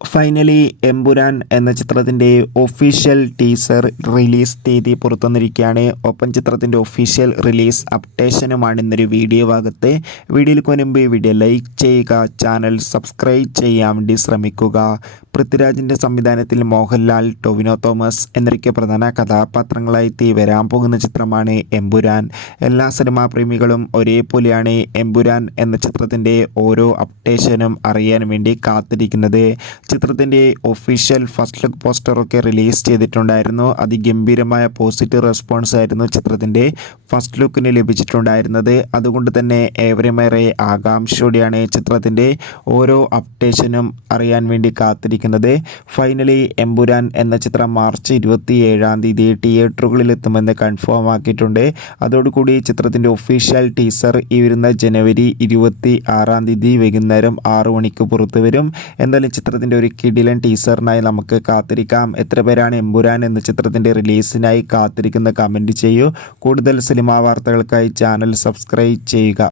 Finally Empuraan എന്ന ചിത്രത്തിൻ്റെ official teaser release തീയതി പുറത്തുവന്നിരിക്കുകയാണ്. ഒപ്പം ചിത്രത്തിൻ്റെ ഒഫീഷ്യൽ റിലീസ് അപ്ഡേഷനുമാണ് ഇന്നൊരു വീഡിയോ ഭാഗത്ത്. വീഡിയോയിലേക്ക് മുൻപ് വീഡിയോ ലൈക്ക് ചെയ്യുക, ചാനൽ സബ്സ്ക്രൈബ് ചെയ്യാൻ വേണ്ടി ശ്രമിക്കുക. പൃഥ്വിരാജിൻ്റെ സംവിധാനത്തിൽ മോഹൻലാൽ, ടൊവിനോ തോമസ് എന്നൊക്കെ പ്രധാന കഥാപാത്രങ്ങളായി വരാൻ പോകുന്ന ചിത്രമാണ് എമ്പുരാൻ. എല്ലാ സിനിമാ പ്രേമികളും ഒരേപോലെയാണ് എമ്പുരാൻ എന്ന ചിത്രത്തിൻ്റെ ഓരോ അപ്ഡേഷനും അറിയാൻ വേണ്ടി കാത്തിരിക്കുന്നത്. ചിത്രത്തിൻ്റെ ഒഫീഷ്യൽ ഫസ്റ്റ് ലുക്ക് പോസ്റ്ററൊക്കെ റിലീസ് ചെയ്തിട്ടുണ്ടായിരുന്നു. അതിഗംഭീരമായ പോസിറ്റീവ് റെസ്പോൺസ് ആയിരുന്നു ചിത്രത്തിൻ്റെ ഫസ്റ്റ് ലുക്കിന് ലഭിച്ചിട്ടുണ്ടായിരുന്നത്. അതുകൊണ്ട് തന്നെ ഏവരുമേറെ ആകാംക്ഷയോടെയാണ് ചിത്രത്തിൻ്റെ ഓരോ അപ്ഡേഷനും അറിയാൻ വേണ്ടി കാത്തിരിക്കുന്നത്. ഫൈനലി എമ്പുരാൻ എന്ന ചിത്രം മാർച്ച് 27 തിയേറ്ററുകളിൽ എത്തുമെന്ന് കൺഫേം ആക്കിയിട്ടുണ്ട്. അതോടുകൂടി ചിത്രത്തിൻ്റെ ഒഫീഷ്യൽ ടീസർ ഈ വരുന്ന ജനുവരി 26 വൈകുന്നേരം 6 മണിക്ക് പുറത്തു വരും. എന്തായാലും ചിത്രത്തിൻ്റെ ഒരു കിടിലൻ ടീസറിനായി നമുക്ക് കാത്തിരിക്കാം. എത്ര പേരാണ് എമ്പുരാൻ എന്ന ചിത്രത്തിൻ്റെ റിലീസിനായി കാത്തിരിക്കുന്ന കമൻറ്റ് ചെയ്യൂ. കൂടുതൽ സിനിമാ വാർത്തകൾക്കായി ചാനൽ സബ്സ്ക്രൈബ് ചെയ്യുക.